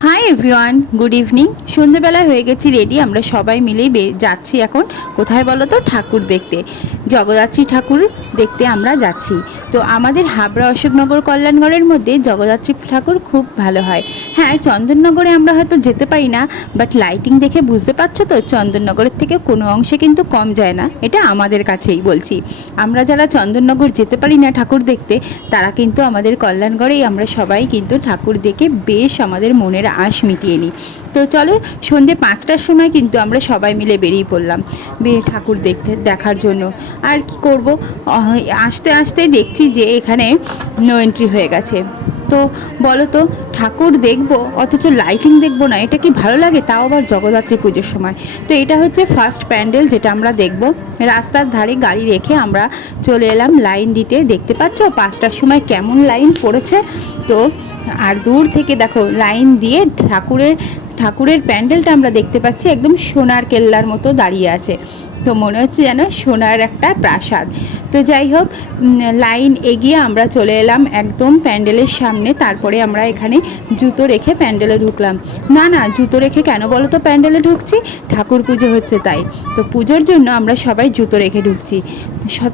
Hi everyone, good evening. সন্ধ্যেবেলা হয়ে গেছি রেডি। আমরা সবাই মিলেই যাচ্ছি এখন কোথায় বলো তো, ঠাকুর দেখতে। জগদ্ধাত্রী ঠাকুর দেখতে আমরা যাচ্ছি। তো আমাদের হাবড়া অশোকনগর কল্যাণগড়ের মধ্যে জগদ্ধাত্রী ঠাকুর খুব ভালো হয়। হ্যাঁ, চন্দননগরে আমরা হয়তো যেতে পারি না, বাট লাইটিং দেখে বুঝতে পারছো তো চন্দননগরের থেকে কোনো অংশে কিন্তু কম যায় না। এটা আমাদের কাছেই বলছি। আমরা যারা চন্দননগর যেতে পারি না ঠাকুর দেখতে, তারা কিন্তু আমাদের কল্যাণগড়েই আমরা সবাই কিন্তু ঠাকুর দেখে বেশ আমাদের মনের আশ মিটিয়ে নিই। তো চলো, সন্ধ্যে 5টার সময় কিন্তু আমরা সবাই মিলে বেরিয়ে পড়লাম ঠাকুর দেখার জন্য। আর কি করব, আস্তে আস্তে দেখছি যে এখানে নো এন্ট্রি হয়ে গেছে। তো বলো তো, ঠাকুর দেখবো অথচ লাইটিং দেখবো না, এটা কি ভালো লাগে? তাও আবার জগদ্ধাত্রী পুজোর সময়। তো এটা হচ্ছে ফার্স্ট প্যান্ডেল যেটা আমরা দেখব। রাস্তার ধারে গাড়ি রেখে আমরা চলে এলাম লাইন দিতে। দেখতে পাচ্ছ 5টার সময় কেমন লাইন পড়েছে। তো আর দূর থেকে দেখো লাইন দিয়ে ঠাকুরের প্যান্ডেলটা আমরা দেখতে পাচ্ছি একদম সোনার কেল্লার মতো দাঁড়িয়ে আছে। তো মনে হচ্ছে যেন সোনার একটা প্রাসাদ। তো যাই হোক, লাইন এগিয়ে আমরা চলে এলাম একদম প্যান্ডেলের সামনে। তারপরে আমরা এখানে জুতো রেখে প্যান্ডেলে ঢুকলাম। না, জুতো রেখে কেন বলো তো প্যান্ডেলে ঢুকছি? ঠাকুর পুজো হচ্ছে তাই। তো পুজোর জন্য আমরা সবাই জুতো রেখে ঢুকছি।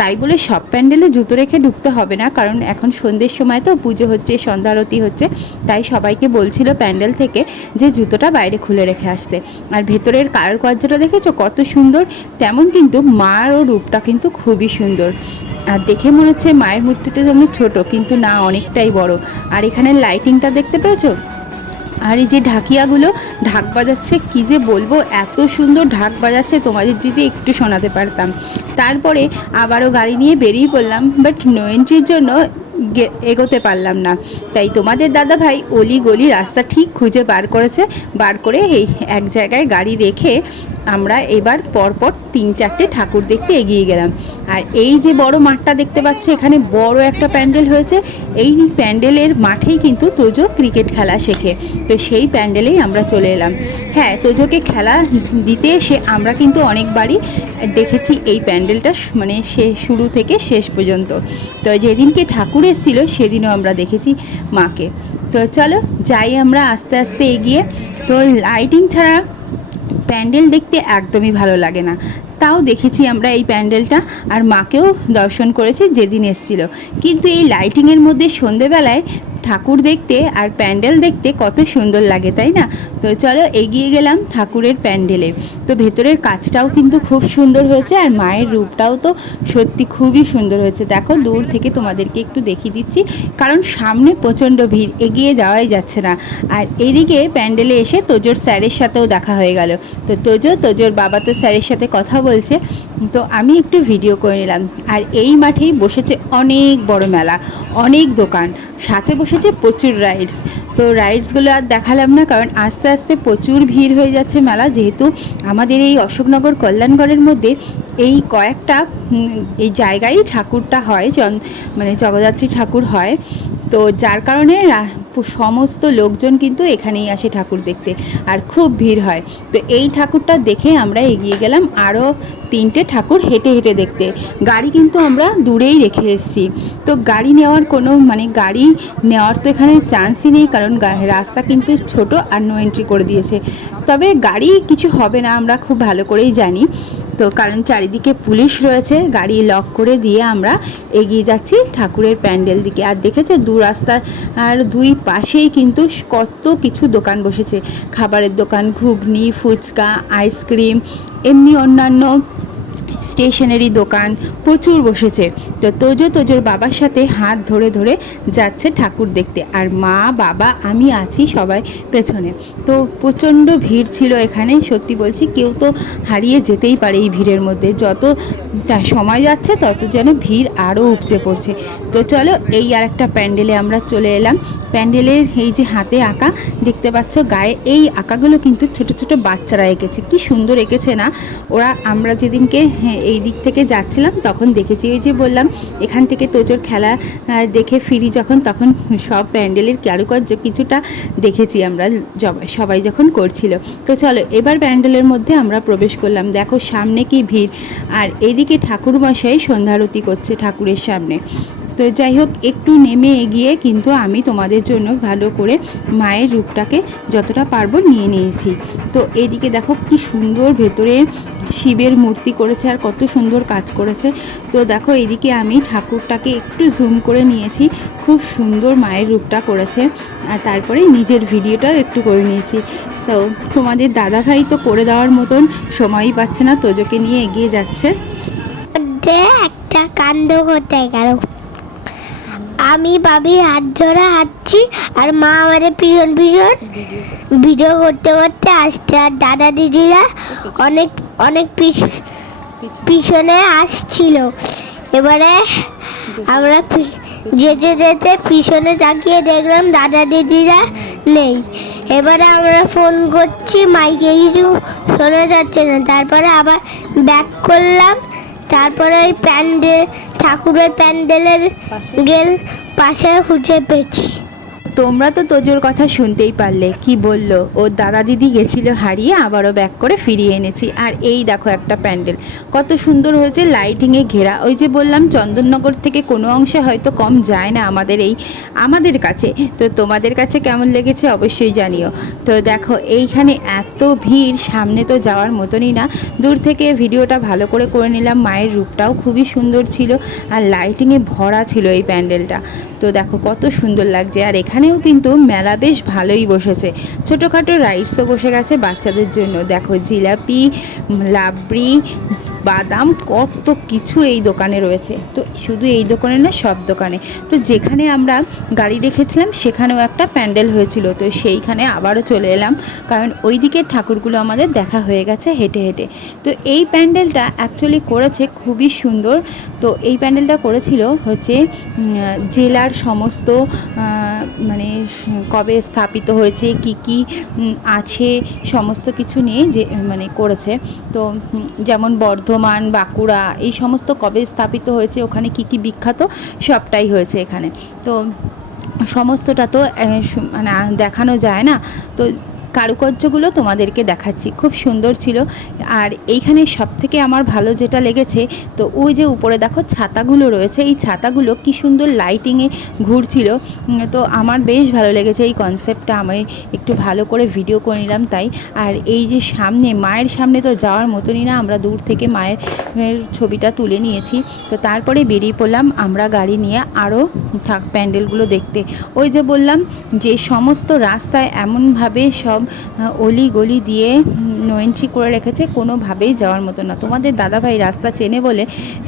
তাই বলে সব প্যান্ডেলে জুতো রেখে ঢুকতে হবে না, কারণ এখন সন্ধ্যের সময় তো পুজো হচ্ছে, সন্ধ্যা আরতি হচ্ছে। তাই সবাইকে বলছিল প্যান্ডেল থেকে যে জুতোটা বাইরে খুলে রেখে আসতে। আর ভেতরের কারুকার্যটা দেখেছো কত সুন্দর। তেমন কিন্তু মারও রূপটা কিন্তু খুবই সুন্দর। আর দেখে মনে হচ্ছে মায়ের মূর্তিটা যেমন ছোট, কিন্তু না, অনেকটাই বড়। আর এখানে লাইটিংটা দেখতে পেয়েছো? আর এই যে ঢাকিয়াগুলো ঢাক বাজাচ্ছে, কী যে বলবো, এত সুন্দর ঢাক বাজাচ্ছে, তোমাদের যদি একটু শোনাতে পারতাম। তারপরে আবারও গাড়ি নিয়ে বেরিয়ে পড়লাম, বাট নো এন্ট্রির জন্য এগোতে পারলাম না। তাই তোমাদের দাদা ভাই অলি গলি রাস্তা ঠিক খুঁজে বার করে এই এক জায়গায় গাড়ি রেখে আমরা এবার পরপর 3-4টে ঠাকুর দেখতে এগিয়ে গেলাম। আর এই যে বড় মাঠটা দেখতে পাচ্ছ, এখানে বড় একটা প্যান্ডেল হয়েছে। এই প্যান্ডেলের মাঠেই কিন্তু তোজো ক্রিকেট খেলা শেখে। তো সেই প্যান্ডেলেই আমরা চলে এলাম। হ্যাঁ, তোজোকে খেলা দিতে এসে আমরা কিন্তু অনেকবারই দেখেছি এই প্যান্ডেলটা, মানে শুরু থেকে শেষ পর্যন্ত। তো যেদিনকে ঠাকুর এসেছিলো সেদিনও আমরা দেখেছি মাকে। তো চলো যাই আমরা আস্তে আস্তে এগিয়ে। তো লাইটিং ছাড়া প্যান্ডেল দেখতে একদমই ভালো লাগে না। তাও দেখেছি আমরা এই প্যান্ডেলটা, আর মাকেও দর্শন করেছি যেদিন এসেছিলো। কিন্তু এই লাইটিংয়ের মধ্যে সন্ধেবেলায় ঠাকুর দেখতে আর প্যান্ডেল দেখতে কত সুন্দর লাগে, তাই না? তো চলো এগিয়ে গেলাম ঠাকুরের প্যান্ডেলে। তো ভেতরের কাজটাও কিন্তু খুব সুন্দর হয়েছে, আর মায়ের রূপটাও তো সত্যি খুবই সুন্দর হয়েছে। দেখো দূর থেকে তোমাদেরকে একটু দেখিয়ে দিচ্ছি, কারণ সামনে প্রচণ্ড ভিড়, এগিয়ে যাওয়াই যাচ্ছে না। আর এদিকে প্যান্ডেলে এসে তোজোর স্যারের সাথেও দেখা হয়ে গেল। তো তোজোর বাবা তো স্যারের সাথে কথা বলছে, তো আমি একটু ভিডিও করে নিলাম। আর এই মাঠেই বসেছে অনেক বড় মেলা, অনেক দোকান, সাথে বসেছে প্রচুর রাইডস। তো রাইডসগুলো আর দেখালাম না, কারণ আস্তে আস্তে প্রচুর ভিড় হয়ে যাচ্ছে মেলা। যেহেতু আমাদের এই অশোকনগর কল্যাণগড়ের মধ্যে এই কয়েকটা এই জায়গায় ঠাকুরটা হয়, মানে জগদ্ধাত্রী ঠাকুর হয়। তো যার কারণে সমস্ত লোকজন কিন্তু এখানেই আসে ঠাকুর দেখতে, আর খুব ভিড় হয়। তো এই ঠাকুরটা দেখে আমরা এগিয়ে গেলাম আরও 3টে ঠাকুর হেঁটে হেঁটে দেখতে। গাড়ি কিন্তু আমরা দূরেই রেখে এসেছি। তো গাড়ি নেওয়ার গাড়ি নেওয়ার তো এখানে চান্সই নেই, কারণ রাস্তা কিন্তু ছোট আর নো এন্ট্রি করে দিয়েছে। তবে গাড়ি কিছু হবে না, আমরা খুব ভালো করেই জানি। তো কারণ চারিদিকে পুলিশ রয়েছে, গাড়ি লক করে দিয়ে আমরা এগিয়ে যাচ্ছি ঠাকুরের প্যান্ডেল দিকে। আর দেখেছো রাস্তার আর দুই পাশেই কিন্তু কত কিছু দোকান বসেছে, খাবারের দোকান, ঘুগনি, ফুচকা, আইসক্রিম, এমনি অন্যান্য স্টেশনারি দোকান প্রচুর বসেছে। তো তোজোর বাবার সাথে হাত ধরে ধরে যাচ্ছে ঠাকুর দেখতে, আর মা, বাবা, আমি আছি সবাই পেছনে। তো প্রচণ্ড ভিড় ছিল এখানে, সত্যি বলছি, কেউ তো হারিয়ে যেতেই পারে এই ভিড়ের মধ্যে। যত সময় যাচ্ছে তত যেন ভিড় আরও উপচে পড়ছে। তো চলো এই আর একটা প্যান্ডেলে আমরা চলে এলাম। প্যান্ডেলের এই যে হাতে আঁকা দেখতে পাচ্ছ গায়ে, এই আঁকাগুলো কিন্তু ছোট ছোট বাচ্চারা এঁকেছে। কি সুন্দর এঁকেছে না ওরা। আমরা যেদিনকে এই দিক থেকে যাচ্ছিলাম তখন দেখেছি, ওই যে বললাম এখান থেকে তোজোর খেলা দেখে ফিরি যখন, তখন সব প্যান্ডেলের কারুকার্য কিছুটা দেখেছি আমরা সবাই যখন করছিল। তো চলো এবার প্যান্ডেলের মধ্যে আমরা প্রবেশ করলাম। দেখো সামনে কি ভিড়, আর এদিকে ঠাকুরমশাই সন্ধ্যা আরতি করছে ঠাকুরের সামনে। তো যাই হোক, একটু নেমে এগিয়ে কিন্তু আমি তোমাদের জন্য ভালো করে মায়ের রূপটাকে যতটা পারবো নিয়ে নিয়েছি। তো এদিকে দেখো কি সুন্দর ভেতরে শিবের মূর্তি করেছে আর কত সুন্দর কাজ করেছে। তো দেখো এদিকে আমি ঠাকুরটাকে একটু জুম করে নিয়েছি, খুব সুন্দর মায়ের রূপটা করেছে। আর তারপরে নিজের ভিডিওটাও একটু করে নিয়েছি। তো তোমাদের দাদাভাই তো করে দেওয়ার মতন সময়ই পাচ্ছে না, তোজোকে নিয়ে এগিয়ে যাচ্ছে। একটা কাণ্ড ঘটে গেল। আমি বাবির হাত ধরে হাঁটছি আর মা আমাদের পিছন পিছন ভিডিও করতে করতে আসছে, আর দাদা দিদিরা অনেক অনেক পিছনে আসছিল। এবারে আমরা যেতে যেতে পিছনে তাকিয়ে দেখলাম দাদা দিদিরা নেই। এবারে আমরা ফোন করছি, মাইকে কিছু শোনা যাচ্ছে না। তারপরে আবার ব্যাক করলাম। তারপরে ওই ঠাকুরের প্যান্ডেলের পাশে খুঁজে পেয়েছি। তোমরা তো তোজোর কথা শুনতেই পারলে, কি বলল, ওর দাদা দিদি গেছিলো হারিয়ে, আবারও ব্যাক করে ফিরিয়ে এনেছি। আর এই দেখো একটা প্যান্ডেল কত সুন্দর হয়েছে, লাইটিংয়ে ঘেরা। ওই যে বললাম চন্দননগর থেকে কোনো অংশে হয়তো কম যায় না আমাদের কাছে। তো তোমাদের কাছে কেমন লেগেছে অবশ্যই জানিও। তো দেখো এইখানে এত ভিড়, সামনে তো যাওয়ার মতনই না। দূর থেকে ভিডিওটা ভালো করে নিলাম। মায়ের রূপটাও খুবই সুন্দর ছিল আর লাইটিংয়ে ভরা ছিল এই প্যান্ডেলটা। তো দেখো কত সুন্দর লাগছে। আর এখানেও কিন্তু মেলা বেশ ভালোই বসেছে, ছোটোখাটো রাইডসও বসে গেছে বাচ্চাদের জন্য। দেখো জিলাপি, লাবড়ি, বাদাম, কত কিছু এই দোকানে রয়েছে। তো শুধু এই দোকানে না, সব দোকানে। তো যেখানে আমরা গাড়ি রেখেছিলাম সেখানেও একটা প্যান্ডেল হয়েছিল। তো সেইখানে আবারও চলে এলাম, কারণ ওই দিকের ঠাকুরগুলো আমাদের দেখা হয়ে গেছে হেঁটে হেঁটে। তো এই প্যান্ডেলটা অ্যাকচুয়ালি করেছে খুবই সুন্দর। তো এই প্যান্ডেলটা করেছিল হচ্ছে জেলার সমস্ত মানে কবে স্থাপিত হয়েছে, কি কি আছে, সমস্ত কিছু নিয়ে যে মানে করেছে। তো যেমন বর্ধমান, বাঁকুড়া, এই সমস্ত কবে স্থাপিত হয়েছে, ওখানে কি কি বিখ্যাত, সবটাই হয়েছে এখানে। তো সমস্তটা তো মানে দেখানো যায় না, তো কারুকার্যগুলো তোমাদেরকে দেখাচ্ছি, খুব সুন্দর ছিল। আর এইখানে সবথেকে আমার ভালো যেটা লেগেছে, তো ওই যে উপরে দেখো ছাতাগুলো রয়েছে, এই ছাতাগুলো কি সুন্দর লাইটিংয়ে ঘুরছিল। তো আমার বেশ ভালো লেগেছে এই কনসেপ্টটা, আমি একটু ভালো করে ভিডিও করে নিলাম তাই। আর এই যে সামনে, মায়ের সামনে তো যাওয়ার মতনই না, আমরা দূর থেকে মায়ের ছবিটা তুলে নিয়েছি। তো তারপরে বেরিয়ে পড়লাম আমরা গাড়ি নিয়ে আরও প্যান্ডেলগুলো দেখতে। ওই যে বললাম যে সমস্ত রাস্তায় এমনভাবে সব অলি গলি দিয়ে নো এন্ট্রি করে রেখেছে, কোনোভাবেই যাওয়ার মতো না। তোমাদের দাদাভাই রাস্তা চেনে বলে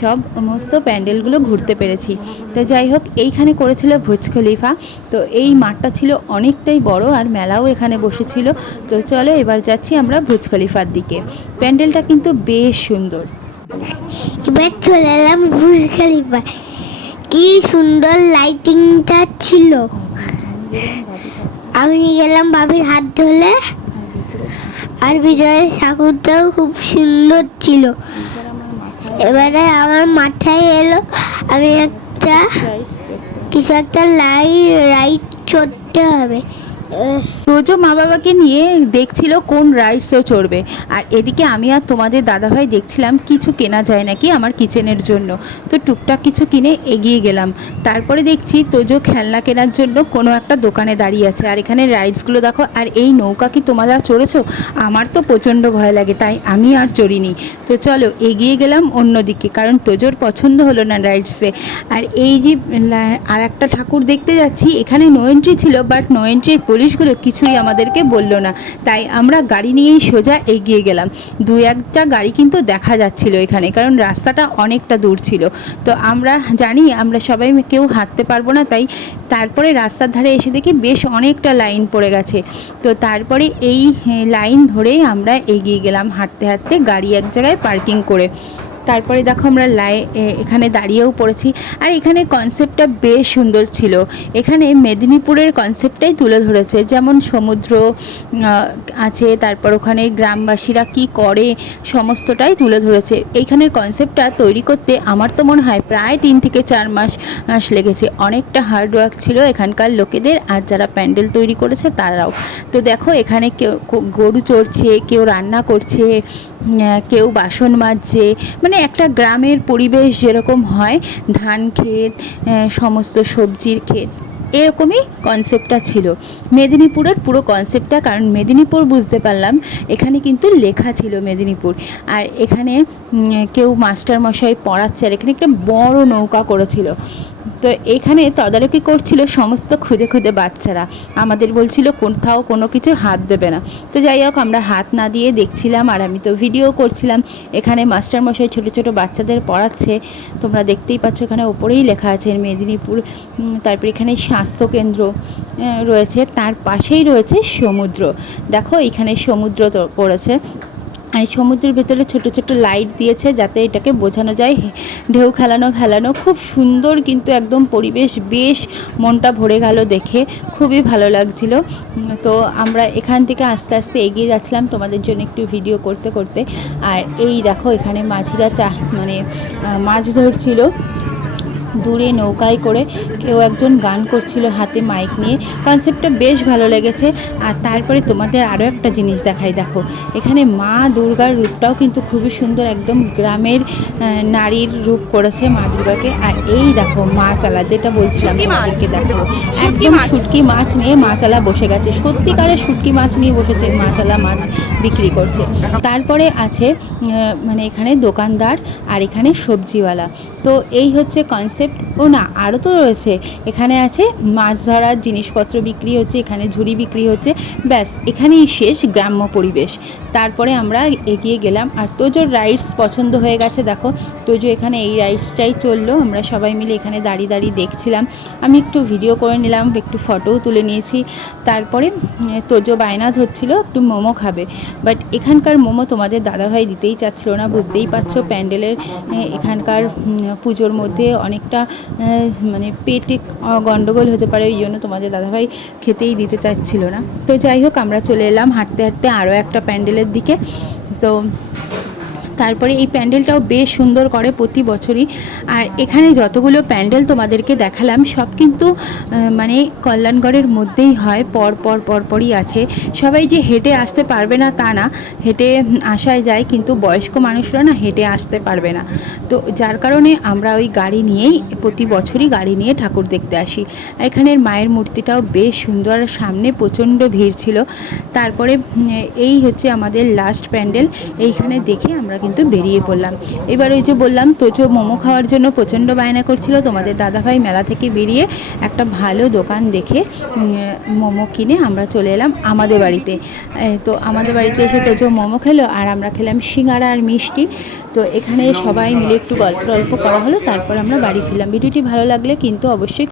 সমস্ত প্যান্ডেলগুলো ঘুরতে পেরেছি। তো যাই হোক, এইখানে করেছিল বুর্জ খলিফা। তো এই মাঠটা ছিল অনেকটাই বড় আর মেলাও এখানে বসেছিল। তো চলো এবার যাচ্ছি আমরা বুর্জ খলিফার দিকে। প্যান্ডেলটা কিন্তু বেশ সুন্দর। এবার চলে এলাম বুর্জ খলিফা, কি সুন্দর লাইটিংটা ছিল। আমি গেলাম ভাবির হাত ধরে, আর ভিতরে ঠাকুরটাও খুব সুন্দর ছিল। এবারে আমার মাথায় এলো আমি কিছু একটা রাইড চড়তে হবে। রোজও মা বাবাকে নিয়ে দেখছিল কোন রাইডসও চড়বে, আর এদিকে আমি আর তোমাদের দাদাভাই দেখছিলাম কিছু কেনা যায় নাকি আমার কিচেনের জন্য। তো টুকটাক কিছু কিনে এগিয়ে গেলাম। তারপরে দেখছি তোজো খেলনা কেনার জন্য কোনো একটা দোকানে দাঁড়িয়ে আছে। আর এখানে রাইডসগুলো দেখো। আর এই নৌকা কি তোমরা চড়েছো? আমার তো প্রচণ্ড ভয় লাগে, তাই আমি আর চড়িনি। তো চলো এগিয়ে গেলাম অন্যদিকে, কারণ তোজোর পছন্দ হলো না রাইডসে। আর এই যে আর একটা ঠাকুর দেখতে যাচ্ছি, এখানে নো এন্ট্রি ছিল, বাট নো এন্ট্রির পুলিশগুলো কিছুই আমাদেরকে বললো না, তাই আমরা গাড়ি নিয়েই সোজা এগিয়ে গেলাম। দু একটা গাড়ি কিন্তু দেখা যাচ্ছিল এখানে, কারণ রাস্তাটা অনেকটা দূর ছিল। তো আমরা জানি আমরা সবাই কেউ হাঁটতে পারবো না, তাই তারপরে রাস্তার ধারে এসে দেখি বেশ অনেকটা লাইন পড়ে গেছে। তো তারপরে এই লাইন ধরেই আমরা এগিয়ে গেলাম হাঁটতে হাঁটতে, গাড়ি এক জায়গায় পার্কিং করে। তারপরে দেখো আমরা এখানে দাঁড়িয়েও পড়েছি। আর এখানে কনসেপ্টটা বেশ সুন্দর ছিল। এখানে মেদিনীপুরের কনসেপ্টটাই তুলে ধরেছে, যেমন সমুদ্র আছে, তারপর ওখানে গ্রামবাসীরা কি করে, সমস্তটাই তুলে ধরেছে। এইখানের কনসেপ্টটা তৈরি করতে আমার তো মনে হয় প্রায় 3 থেকে 4 মাস লেগেছে। অনেকটা হার্ডওয়ার্ক ছিল এখানকার লোকেদের, আর যারা প্যান্ডেল তৈরি করেছে তারাও। তো দেখো এখানে কেউ গরু চড়ছে, কেউ রান্না করছে, কেউ বাসন মাজছে, মানে একটা গ্রামের পরিবেশ যেরকম হয়, ধান ক্ষেত, সমস্ত সবজির ক্ষেত, এরকমই কনসেপ্টটা ছিল মেদিনীপুরের পুরো কনসেপ্টটা। কারণ মেদিনীপুর বুঝতে পারলাম এখানে কিন্তু লেখা ছিল মেদিনীপুর। আর এখানে কেউ মাস্টারমশাই পড়াচ্ছে, আর এখানে একটা বড় নৌকা করেছিল। তো এখানে তদারকি করছিল সমস্ত খুদে খুদে বাচ্চারা, আমাদের বলছিল কোথাও কোনো কিছু হাত দেবে না। তো যাই হোক, আমরা হাত না দিয়ে দেখছিলাম, আর আমি তো ভিডিও করছিলাম। এখানে মাস্টারমশাই ছোটো ছোটো বাচ্চাদের পড়াচ্ছে, তোমরা দেখতেই পাচ্ছ এখানে ওপরেই লেখা আছে মেদিনীপুর। তারপর এখানে স্বাস্থ্যকেন্দ্র রয়েছে, তার পাশেই রয়েছে সমুদ্র। দেখো এখানে সমুদ্র তো করেছে, আর সমুদ্রের ভেতরে ছোট ছোট লাইট দিয়েছে যাতে এটাকে বোঝানো যায় ঢেউ খেলানো খেলানো। খুব সুন্দর কিন্তু একদম পরিবেশ, বেশ মনটা ভরে গেল দেখে, খুবই ভালো লাগছিল। তো আমরা এখান থেকে আস্তে আস্তে এগিয়ে যাচ্ছিলাম তোমাদের জন্য একটু ভিডিও করতে করতে। আর এই দেখো এখানে মাঝিরা মাছ ধরছিল দূরে নৌকায় করে, কেউ একজন গান করছিল হাতে মাইক নিয়ে। কনসেপ্টটা বেশ ভালো লেগেছে। আর তারপরে তোমাদের আরও একটা জিনিস দেখাই, দেখো এখানে মা দুর্গার রূপটাও কিন্তু খুবই সুন্দর, একদম গ্রামের নারীর রূপ করেছে মা দুর্গাকে। আর এই দেখো মাছালা, যেটা বলছিলাম তোমাদেরকে, দেখো একদম শুটকি মাছ নিয়ে মাছালা বসে গেছে, সত্যিকারের শুটকি মাছ নিয়ে বসেছে, মাছালা মাছ বিক্রি করছে। তারপরে আছে মানে এখানে দোকানদার, আর এখানে সবজিওয়ালা। তো এই হচ্ছে কনসেপ্ট। ও না, আরও তো রয়েছে, এখানে আছে মাছ ধরার জিনিসপত্র বিক্রি হচ্ছে, এখানে ঝুড়ি বিক্রি হচ্ছে। ব্যাস এখানেই শেষ গ্রাম্য পরিবেশ। তারপরে আমরা এগিয়ে গেলাম, আর তোজোর রাইডস পছন্দ হয়ে গেছে। দেখো তোজো এখানে এই রাইডসটাই চললো, আমরা সবাই মিলে এখানে দাঁড়িয়ে দাঁড়িয়ে দেখছিলাম। আমি একটু ভিডিও করে নিলাম, একটু ফটোও তুলে নিয়েছি। তারপরে তোজো বায়না ধরছিল একটু মোমো খাবে, বাট এখানকার মোমো তোমাদের দাদাভাই দিতেই চাচ্ছিল না। বুঝতেই পারছো প্যান্ডেলের এখানকার পুজোর মধ্যে অনেকটা মানে পেটে গন্ডগোল হতে পারে, ওই জন্য তোমাদের দাদাভাই খেতেই দিতে চাচ্ছিল না। তো যাই হোক, আমরা চলে এলাম হাঁটতে হাঁটতে আরও একটা প্যান্ডেলের দিকে। তো তারপরে এই প্যান্ডেলটাও বেশ সুন্দর করে প্রতি বছরই। আর এখানে যতগুলো প্যান্ডেল তোমাদেরকে দেখালাম সব কিন্তু মানে কল্যাণগড়ের মধ্যেই হয়, পরপরই আছে। সবাই যে হেঁটে আসতে পারবে না তা না, হেঁটে আসায় যায়, কিন্তু বয়স্ক মানুষরা না হেঁটে আসতে পারবে না। তো যার কারণে আমরা ওই গাড়ি নিয়েই প্রতি বছরই গাড়ি নিয়ে ঠাকুর দেখতে আসি। এখানের মায়ের মূর্তিটাও বেশ সুন্দর, সামনে প্রচণ্ড ভিড় ছিল। তারপরে এই হচ্ছে আমাদের লাস্ট প্যান্ডেল, এইখানে দেখে আমরা কিন্তু বেরিয়ে পড়লাম। এবার ওই যে বললাম তোজো মোমো খাওয়ার জন্য প্রচণ্ড বায়না করছিল, তোমাদের দাদাভাই মেলা থেকে বেরিয়ে একটা ভালো দোকান দেখে মোমো কিনে আমরা চলে এলাম আমাদের বাড়িতে। তো আমাদের বাড়িতে এসে তোজো মোমো খেলো, আর আমরা খেলাম সিঙ্গারা আর মিষ্টি। তো এখানে সবাই মিলে একটু গল্প করা হলো, তারপর আমরা বাড়ি ফিরলাম। ভিডিওটি ভালো লাগলে কিন্তু অবশ্যই